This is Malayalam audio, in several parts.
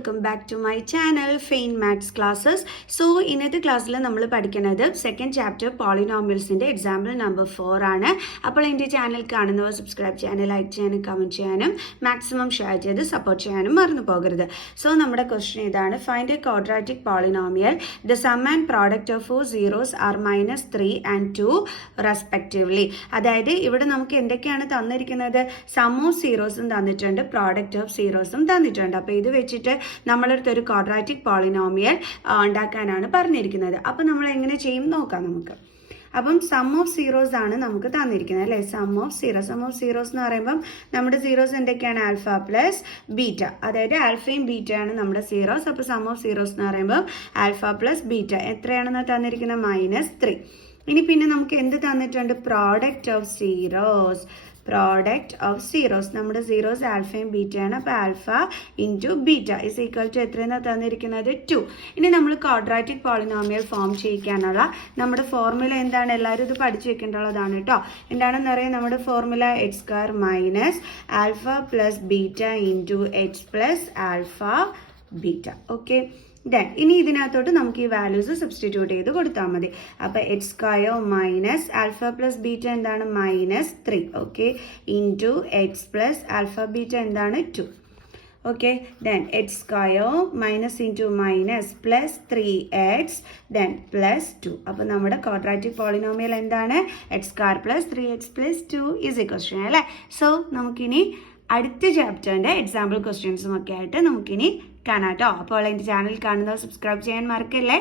Welcome back to my channel fine maths classes. So ഇന്നത്തെ ക്ലാസ്സിൽ നമ്മൾ പഠിക്കുന്നത് സെക്കൻഡ് ചാപ്റ്റർ പോളിനോമിയൽസിൻ്റെ എക്സാമ്പിൾ നമ്പർ 4 ആണ്. അപ്പോൾ എൻ്റെ ചാനൽ കാണുന്നവർ സബ്സ്ക്രൈബ് ചെയ്യാനും ലൈക്ക് ചെയ്യാനും കമൻറ്റ് ചെയ്യാനും മാക്സിമം ഷെയർ ചെയ്ത് സപ്പോർട്ട് ചെയ്യാനും മറന്നു പോകരുത്. സോ നമ്മുടെ ക്വസ്റ്റ്യൻ ഇതാണ്: find a quadratic polynomial the sum and product of 4 zeros are -3 and 2 respectively. അതായത് ഇവിടെ നമുക്ക് എന്തൊക്കെയാണ് തന്നിരിക്കുന്നത്? സം ഓഫ് സീറോസും തന്നിട്ടുണ്ട്, പ്രോഡക്റ്റ് ഓഫ് സീറോസും തന്നിട്ടുണ്ട്. അപ്പോൾ ഇത് വെച്ചിട്ട് നമ്മളടുത്ത് ഒരു ക്വാഡ്രാറ്റിക് പോളിനോമിയൽ ഉണ്ടാക്കാനാണ് പറഞ്ഞിരിക്കുന്നത്. അപ്പോൾ നമ്മൾ എങ്ങനെ ചെയ്യും നോക്കാം നമുക്ക്. അപ്പം സം ഓഫ് സീറോസ് ആണ് നമുക്ക് തന്നിരിക്കുന്നത് അല്ലേ? സം ഓഫ് സീറോസ് എന്ന് പറയുമ്പം നമ്മുടെ സീറോസ് എന്തൊക്കെയാണ്? ആൽഫ പ്ലസ് ബീറ്റ, അതായത് ആൽഫയും ബീറ്റയാണ് നമ്മുടെ സീറോസ്. അപ്പോൾ സം ഓഫ് സീറോസ് എന്ന് പറയുമ്പോൾ ആൽഫ പ്ലസ് ബീറ്റ എത്രയാണെന്ന് തന്നിരിക്കുന്നത്? -3. ഇനി പിന്നെ നമുക്ക് എന്ത് തന്നിട്ടുണ്ട്? Product of zeros. നമ്മുടെ സീറോസ് ആൽഫയും ബീറ്റയാണ്. അപ്പോൾ alpha into beta is equal to എത്രയെന്നാണ് തന്നിരിക്കുന്നത്? 2. ഇനി നമ്മൾ ക്വാഡ്രാറ്റിക് പോളിനോമിയൽ ഫോം ചെയ്യിക്കാനുള്ള നമ്മുടെ ഫോർമുല എന്താണ്? എല്ലാവരും ഇത് പഠിച്ചു വെക്കേണ്ടതാണ് കേട്ടോ. എന്താണെന്ന് അറിയാം, നമ്മുടെ formula x² minus alpha plus beta into H plus alpha beta. Okay, ഇനി ഇതിനകത്തോട്ട് നമുക്ക് ഈ വാല്യൂസ് സബ്സ്റ്റിറ്റ്യൂട്ട് ചെയ്ത് കൊടുത്താൽ മതി. അപ്പോൾ x² minus alpha plus beta എന്താണ്? -3. Okay, into X plus alpha beta എന്താണ്? 2. Okay, x² minus into minus plus 3x plus 2. അപ്പോൾ നമ്മുടെ ക്വാഡ്രാറ്റിക് പോളിനോമിയൽ എന്താണ്? x² plus 3x plus 2 is question അല്ലേ? സോ നമുക്കിനി അടുത്ത ചാപ്റ്ററിൻ്റെ എക്സാമ്പിൾ ക്വസ്റ്റ്യൻസും ഒക്കെ ആയിട്ട് നമുക്കിനി കാണാം കേട്ടോ. അപ്പോൾ എൻ്റെ ചാനൽ കാണുന്നവർ സബ്സ്ക്രൈബ് ചെയ്യാൻ മറക്കല്ലേ.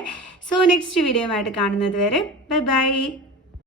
സോ നെക്സ്റ്റ് വീഡിയോ ആയിട്ട് കാണുന്നത് വരെ ബൈ ബൈ.